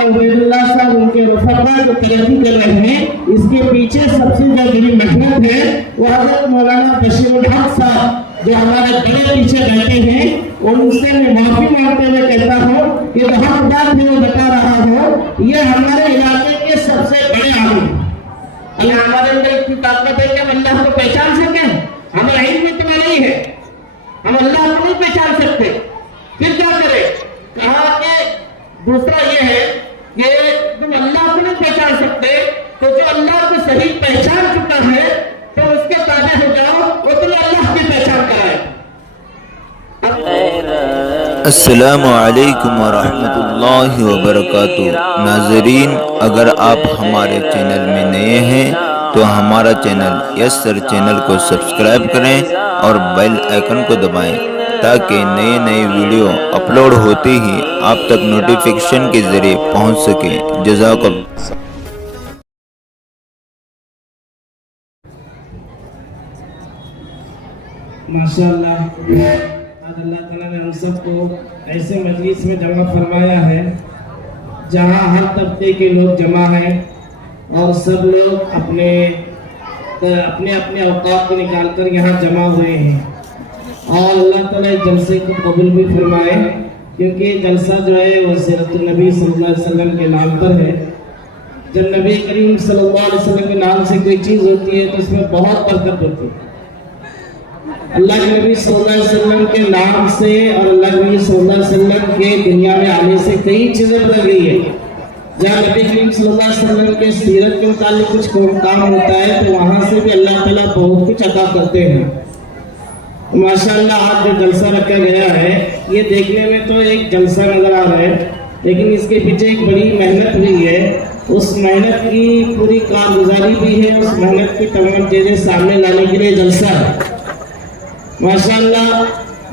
Ubaidullah صاحب ان کے رفقا جو ترقی کر رہے ہیں، اس کے پیچھے سب سے جو بڑی محنت ہے وہ حضرت مولانا بشیر الحق صاحب جو ہمارے بڑے پیچھے بیٹھے ہیں، اور ان سے میں معافی مانگتے ہوئے کہتا ہوں کہ جو ہم بات میں وہ بتا رہا ہوں یہ ہمارے علاقے کے سب سے بڑے عالم ہیں۔ اللہ ہمارے اندر اتنی طاقت ہے کہ ہم اللہ کو پہچان سکیں، ہمارا علم اتنا نہیں ہے، ہم اللہ کو نہیں پہچان سکتے، پھر کیا کریں؟ کہا کہ دوسرا یہ ہے کہ تم اللہ کو نہیں پہچان سکتے تو جو اللہ کو صحیح پہچان چکا ہے تو اس کے تابع ہو جاؤ، وہ تمہیں اللہ کی پہچان کرائے۔ السلام علیکم ورحمۃ اللہ وبرکاتہ۔ ناظرین، اگر آپ ہمارے چینل میں نئے ہیں تو ہمارا چینل یس سر چینل کو سبسکرائب کریں اور بیل آئیکن کو دبائیں تاکہ نئے ویڈیو اپلوڈ ہوتے ہی آپ تک نوٹیفیکیشن کے ذریعے پہنچ سکے۔ جزاک اللہ۔ ماشاءاللہ، آج اللہ تعالیٰ نے ہم سب کو ایسے مجلس میں جمع فرمایا ہے جہاں ہر طبقے کے لوگ جمع ہیں اور سب لوگ اپنے اوقات کو نکال کر یہاں جمع ہوئے ہیں، اور اللہ تعالیٰ جلسے کو قبول بھی فرمائے، کیونکہ جلسہ جو ہے وہ سیرت النبی صلی اللہ علیہ وسلم کے نام پر ہے۔ جب نبی کریم صلی اللہ علیہ وسلم کے نام سے کوئی چیز ہوتی ہے تو اس میں بہت برکت ہوتی ہے۔ اللہ کے نبی صلی اللہ علیہ وسلم کے نام سے اور اللہ کے نبی صلی اللہ علیہ وسلم کے دنیا میں آنے سے کئی چیزیں بدل گئی ہیں۔ جہاں نبی کریم صلی اللہ علیہ وسلم کے سیرت کے متعلق کچھ کام ہوتا ہے تو وہاں سے بھی اللہ تعالیٰ بہت کچھ عطا کرتے ہیں۔ ماشاءاللہ، آج جو جلسہ رکھا گیا ہے یہ دیکھنے میں تو ایک جلسہ نظر آ رہا ہے، لیکن اس کے پیچھے ایک بڑی محنت ہوئی ہے۔ اس محنت کی پوری کارگزاری بھی ہے، اس محنت کی تمام چیزیں سامنے لانے کے لیے جلسہ ہے۔ ماشاءاللہ،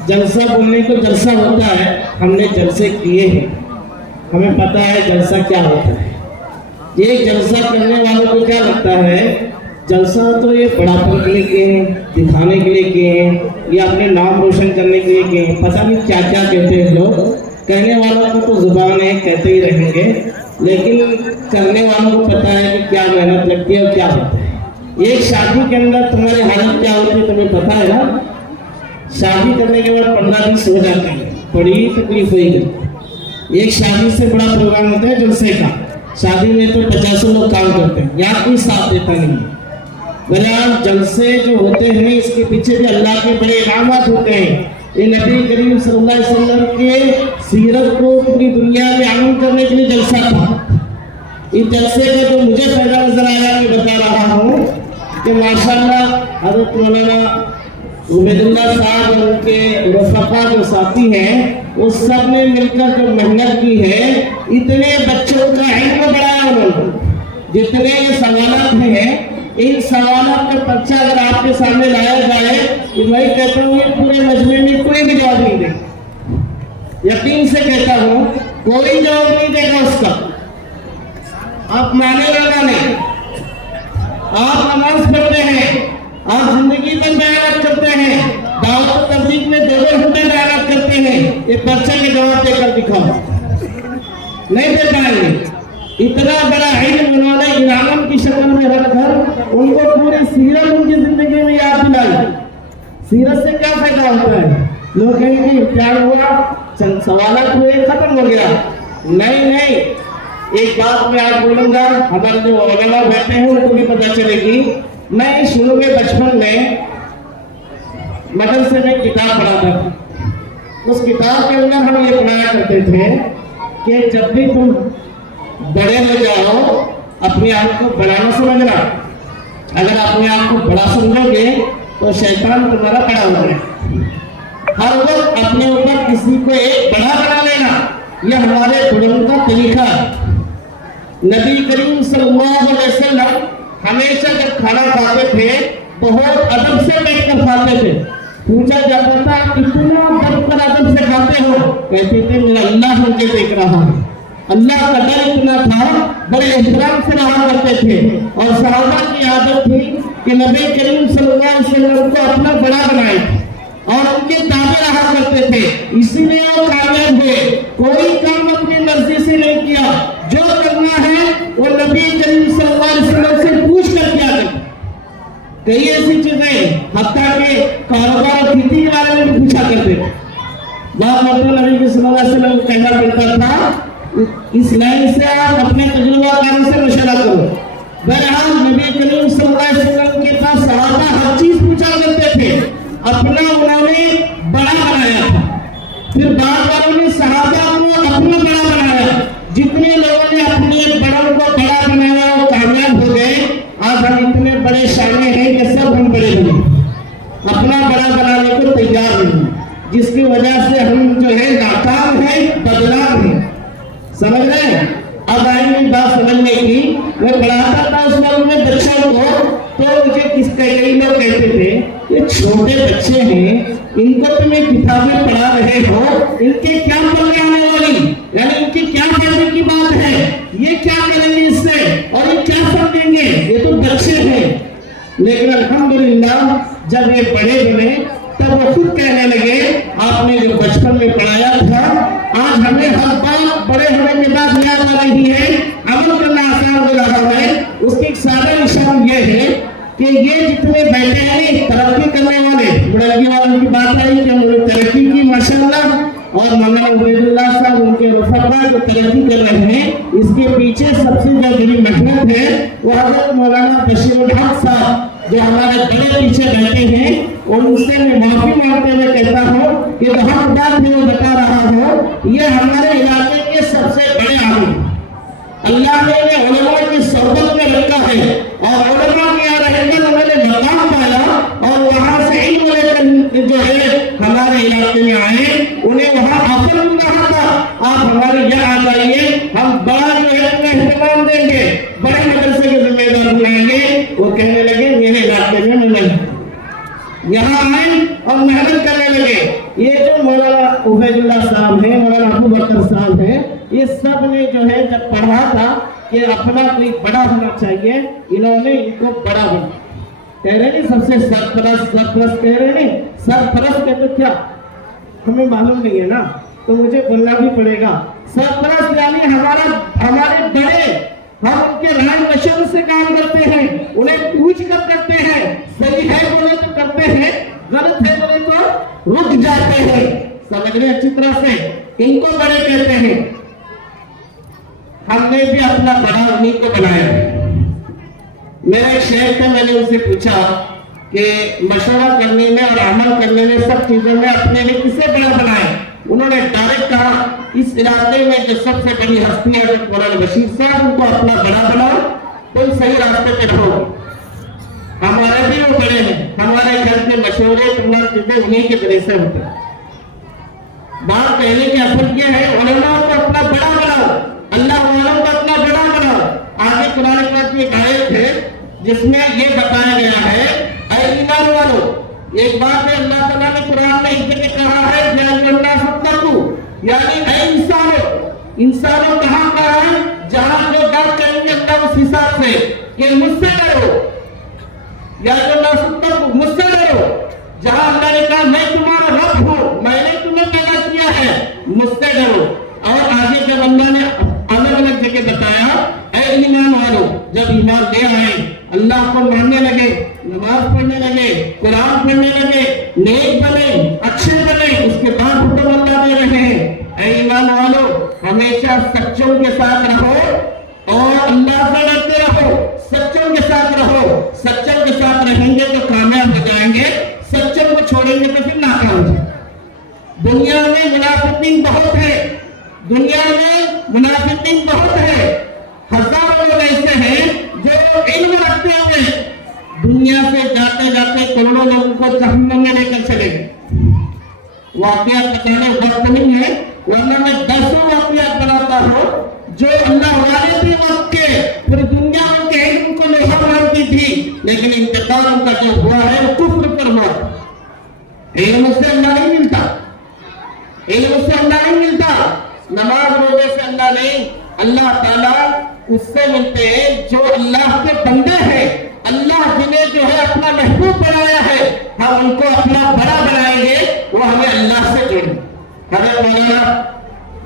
جلسہ بولنے کو جلسہ ہوتا ہے، ہم نے جلسے کیے ہیں، ہمیں پتہ ہے جلسہ کیا ہوتا ہے۔ یہ جلسہ کرنے والوں کو کیا لگتا ہے جلسہ تو یہ بڑاپن کے لیے کیے ہیں، دکھانے کے لیے کیے ہیں، یا اپنے نام روشن کرنے کے لیے کیے ہیں، پتہ نہیں کیا کیا کہتے ہیں لوگ۔ کہنے والوں کو تو زبان ہے، کہتے ہی رہیں گے، لیکن کرنے والوں کو پتہ ہے کہ کیا محنت لگتی ہے اور کیا ہوتا ہے۔ ایک شادی کے اندر تمہاری حالت کیا ہوتی ہے تمہیں پتہ ہے نا؟ شادی کرنے کے بعد 15 دن ہو جاتے ہیں، بڑی تکلیف ہوئی گئی۔ ایک شادی سے بڑا پروگرام ہوتا ہے جلسے کا، شادی میں تو 50 لوگ کام کرتے ہیں، یہاں کوئی ساتھ دیتا نہیں۔ بہرحال جلسے جو ہوتے ہیں اس کے پیچھے بھی اللہ کے بڑے انعامات ہوتے ہیں۔ یہ نبی کریم صلی اللہ علیہ وسلم کے سیرت کو پوری دنیا میں عام کرنے کے لیے جلسہ تھا۔ اس جلسے کا جو مجھے فائدہ نظر آیا میں بتا رہا ہوں کہ ماشاءاللہ حضرت مولانا عبیداللہ صاحب اور ان کے رفقا جو ساتھی ہیں وہ سب نے مل کر جو محنت کی ہے، اتنے بچوں کا علم بڑھایا انہوں نے۔ جتنے یہ سوالات ہیں ان سوالات کا پرچہ اگر آپ کے سامنے لایا جائے کہ میں کہتا ہوں یہ پورے مجمع میں کوئی بھی جواب نہیں دے، یقین سے کہتا ہوں کوئی جواب نہیں دے گا اس کا۔ آپ مانے نہ مانے، آپ نماز پڑھتے ہیں، آپ زندگی میں محنت کرتے ہیں، دعوت و تبلیغ میں 2 گھنٹے محنت کرتے ہیں، یہ پرچہ کے جواب دے کر دکھاؤ، نہیں دے پائیں گے۔ اتنا بڑا علم انہوں نے انعام کی شکل میں رکھ کر ان کو پوری سیرت ان کی زندگی میں یاد دلائی۔ سیرت سے کیا فائدہ ہوتا ہے؟ لوگ کہیں گے امتحان ہوا، چند سوالات ہوئے، ختم ہو گیا۔ نہیں، ایک بات میں آج بولوں گا، ہمارے جو علماء بیٹھے ہیں ان کو بھی پتہ چلے گی۔ میں شروع میں بچپن میں مدرسے میں کتاب پڑھاتا تھا، اس کتاب کے اندر ہم یہ پڑھایا کرتے تھے کہ جب بھی تم بڑے ہو جاؤ اپنے آپ کو بڑا نہ سمجھنا، اگر اپنے آپ کو بڑا سمجھو گے تو شیطان تمہارا بڑا ہو جائے۔ ہر وقت اپنے اوپر کسی کو ایک بڑا بنا لینا یہ ہمارے بڑوں کا طریقہ ہے۔ نبی کریم صلی اللہ علیہ وسلم ہمیشہ جب کھانا کھاتے تھے بہت ادب سے بیٹھ کر کھاتے تھے۔ پوچھا جاتا تھا کتنا ڈر کر ادب سے کھاتے ہو؟ کہتے تھے میرا اللہ مجھے دیکھ رہا ہے۔ اللہ کا ڈر اتنا تھا، بڑے احترام سے رہا کرتے تھے، اور صحابہ کی عادت تھی کہ نبی کریم صلی اللہ علیہ وسلم کو اپنا بڑا بنائے اور ان کے تابع رہا کرتے تھے، اسی لیے وہ کامیاب ہوئے۔ کوئی کام اپنے مرضی سے نہیں کیا، جو کرنا ہے وہ نبی کریم صلی اللہ علیہ وسلم سے پوچھ کر کیا کرتے. کئی ایسی چیزیں حتیٰ کہ کاروبار اور کھیتی کے بارے میں بھی پوچھا کرتے تھے. بعض مرتبہ نبی صلی اللہ علیہ وسلم کو کہنا پڑتا تھا اس لائن سے آپ اپنے تجربہ کاری سے مشورہ کرو. بہرحال نبی کریم صلی اللہ علیہ وسلم کے پاس صحابہ ہر چیز پوچھا کرتے تھے. اپنا انہوں نے بڑا بنایا تھا، پھر بعض والوں نے صحابہ کو اپنا بڑا بنایا. جتنے لوگوں نے اپنے بڑوں کو بڑا بنایا وہ کامیاب ہو گئے. آج ہم اتنے بڑے شانے ہیں کہ سب ہم بڑے بنے، اپنا بڑا بنانے کو تیار نہیں، جس کی وجہ سے ہم جو ہے ناکام ہیں، بدنام ہیں. سمجھ رہے ہیں؟ اب آئیں گے بات سمجھنے کی. میں پڑھاتا تھا اس وقت میں بچوں کو، تو مجھے کئی لوگ کہتے تھے یہ چھوٹے بچے ہیں، ان کو تمہیں کتابیں پڑھا رہے ہو، ان کے کیا پڑھنے آنے والی، یعنی ان کی کیا فائدے کی بات ہے، یہ کیا کریں گے اس سے اور یہ کیا سمجھیں گے، یہ تو بچے ہیں. لیکن الحمدللہ جب یہ بڑے بنے تب وہ خود کہنے لگے آپ نے جو بچپن میں پڑھایا تھا آج ہمیں ہر بات بڑے ہونے کے بعد یاد آ رہی ہے، عمل کرنا آسان ہو رہا ہے. اس کی ایک سادہ نشان یہ ہے کہ یہ جتنے بیٹھے ہیں ترقی کرنے والے، بڑھائی والوں کی بات آئی کہ انہوں نے ترقی کی ماشاءاللہ، اور مولانا عبید اللہ صاحب ان کے رفقا جو ترقی کر رہے ہیں، اس کے پیچھے سب سے جو بڑی محنت ہے وہ حضرت مولانا بشیر الحق صاحب جو ہمارے بڑے پیچھے بیٹھے ہیں. ان سے میں معافی مانگتے ہوئے کہتا ہوں کہ جو ہم بات میں وہ بتا رہا ہوں یہ ہمارے علاقے کے سب سے بڑے عالم اللہ نے انہیں علماء کی صحبت میں رکھا ہے، اور علماء کی رحمت انہوں نے مقام پایا، اور وہاں سے علم لے کر جو ہے ہمارے علاقے میں آئے. انہیں وہاں آفر مل رہا تھا آپ ہمارے یہاں آ جائیے، ہم بڑا جو ہے اپنا اہتمام دیں گے، بڑے مدرسے کے ذمہ دار بنائیں گے. وہ کہنے لگے میرے علاقے میں نہیں، یہاں آئے اور محنت کرنے لگے. یہ جو مولانا عبید اللہ صاحب ہیں، مولانا ابو بکر صاحب ہیں، یہ سب نے جو ہے جب پڑھا تھا کہ اپنا کوئی بڑا ہونا چاہیے، انہوں نے ان کو بڑا بنا. کہہ رہے نہیں سب سے سرپرست کہہ رہے نہیں، سرپرست کہتے کیا ہمیں معلوم نہیں ہے نا، تو مجھے بولنا بھی پڑے گا. سرپرست یعنی ہمارے بڑے، ہم ان کے رائے مشورے سے کام کرتے ہیں، انہیں پوچھ کر کرتے ہیں. صحیح ہے بولے تو کرتے ہیں، غلط ہے بولے تو رک جاتے ہیں. سمجھ رہے اچھی طرح سے، ان کو بڑے کہتے ہیں. ہم نے بھی اپنا بڑا انہیں کو بنایا. میرا ایک شیخ تھا، میں نے ان سے پوچھا کہ مشورہ کرنے میں اور عمل کرنے میں سب چیزوں میں اپنے لیے کسے بڑا بنائے. انہوں نے ڈائریکٹ کہا اس علاقے میں جو سب سے بڑی ہستی ہے مولانا بشیر صاحب، ان کو اپنا بڑا بناؤ، تم صحیح راستے پہ رہو. ہمارے بھی وہ بڑے ہیں، ہمارے گھر کے مشورے تمام چیزیں انہیں کے ذریعے سے ہوتے ہیں. بات کہنے کے اصل یہ ہے علماء کو اپنا بڑا بناؤ، اللہ والوں کو اپنا بڑا بناؤ. آگے قرآن پاک کی ایک آیت ہے جس میں یہ بتایا گیا ہے اے ایمان والو. ایک بات ہے اللہ تعالیٰ نے قرآن میں اس جگہ کہا ہے یعنی اے انسانوں کہاں کہا ہے جہاں جو بات کہیں گے اللہ اس حساب سے کہ مجھ سے ڈرو، یا جو اللہ مجھ سے ڈرو. جہاں اللہ نے کہا میں تمہارا رب ہوں، میں نے تمہیں پیدا کیا ہے، مجھ سے ڈرو. اور آگے جب اللہ نے الگ الگ جگہ بتایا اے ایمان والو، جب ایمان لے آئے، اللہ کو ماننے لگے، نماز پڑھنے لگے، قرآن پڑھنے لگے، نیک بنے، اچھے بنے، اس کے بعد حکم اللہ دے رہے ہیں اے ایمان والو ہمیشہ سچوں کے ساتھ رہو اور اللہ سے ڈرتے رہو. سچوں کے ساتھ رہو، سچوں کے ساتھ رہیں گے تو کامیاب ہو جائیں گے، سچوں کو چھوڑیں گے تو پھر ناکام ہو جائیں گے. دنیا میں منافقین بہت ہے، دنیا میں منافقین بہت ہے. ہزاروں لوگ ایسے ہیں جو علم رکھتے ہوئے دنیا سے جاتے جاتے کروڑوں لوگوں کو جہنم میں لے کر چلے گئے. واقعات بتانے وقت نہیں ہے، ورنہ میں 10 واقعات بناتا ہوں جو اللہ والے تھے وقت کے، پوری دنیا ان کے علم کو لوہا مانتی تھی، لیکن انتقال ان کا جو ہوا ہے وہ کفر پر ہوا. علم سے اللہ نہیں ملتا، علم سے اللہ نہیں ملتا، نماز روزے سے اللہ نہیں. اللہ تعالیٰ اس سے ملتے ہیں جو اللہ کے بندے ہیں. اللہ جنہیں جو ہے اپنا محبوب بنایا ہے، ہم ان کو اپنا بڑا بنائیں گے، وہ ہمیں اللہ سے جوڑیں. حضرت مولانا